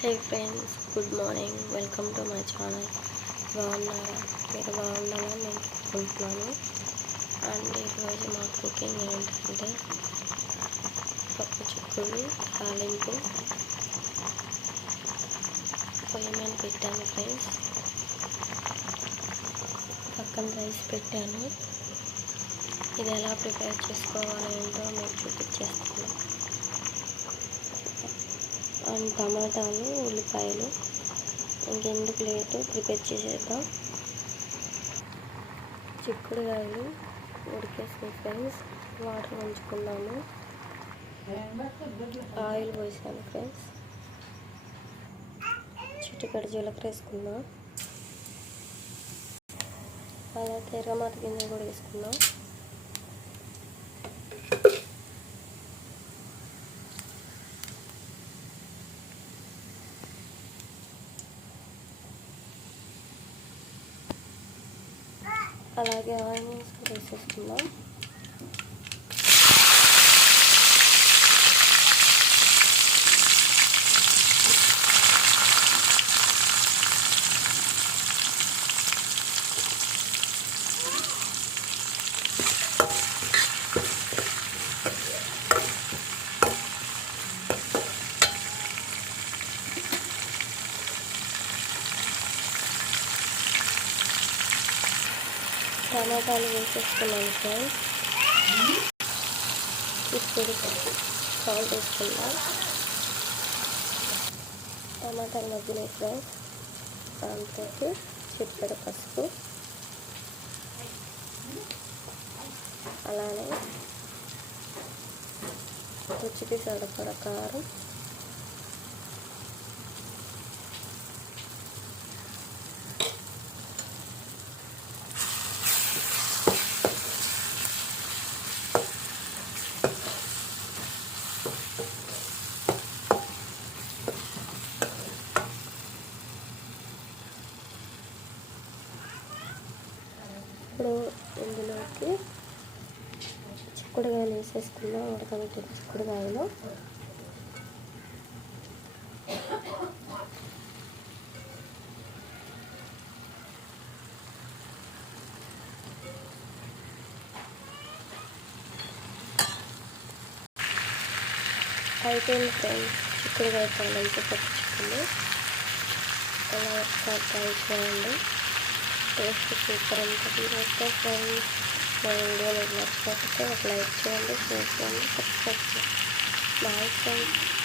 Hey friends, good morning. Welcome to my channel. బాగున్నారా? మీరు బాగుండాలని నేను కోరుకుంటున్నాను. అండ్ ఈరోజు మా కుకింగ్ ఏంటంటే పప్పు చిక్కుడు తాలింపు పొయ్యి మీద పెట్టాను ఫ్రెండ్స్. పక్కన రైస్ పెట్టాను. ఇది ఎలా ప్రిపేర్ చేసుకోవాలో ఏంటో మీకు చూపించేస్తాను. అండ్ టమాటాలు, ఉల్లిపాయలు. ఇంకెందుకు లేటు, ప్రిపేర్ చేసేద్దాం. చిక్కుడుకాయలు ఉడికేసిన ఫ్రెండ్స్, వాటర్ ఉంచుకున్నాము. ఆయిల్ పోసాను ఫ్రెండ్స్. చిటికెడు జీలకర్ర వేసుకుందాం. అలా తెరమాత గింజలు కూడా వేసుకుందాం. అలాగే ఆనియన్స్ కూడా వేసేసుకుందాం. టమాటాలు వేసేసుకున్నాను ఫ్రెండ్స్. ఇప్పుడు సాల్ట్ వేసుకుందాం. టమాటాలు మగ్గినాయి ఫ్రెండ్స్. దాంతో చిటికెడు పసుపు, అలానే రుచికి సరిపడ కారం, ఇప్పుడు ఇందులోకి చిక్కుడుకాయలు వేసేసుకుందాం. ఉడకబెట్టిన చిక్కుడుకాయలు అయిపోయింది ఫ్రెండ్స్. చిక్కుడుకాయ తాలింపు పప్పు చిక్కుడు అలా ఒకసారి ట్రై చేయండి. టేస్ట్ సూపర్ ఉంటుంది. ఓకే ఫ్రెండ్స్, మా వీడియో మీకు నచ్చినట్లయితే ఒక లైక్ చేయండి, షేర్ చేయండి, సబ్స్క్రైబ్ చేయండి. Bye friends.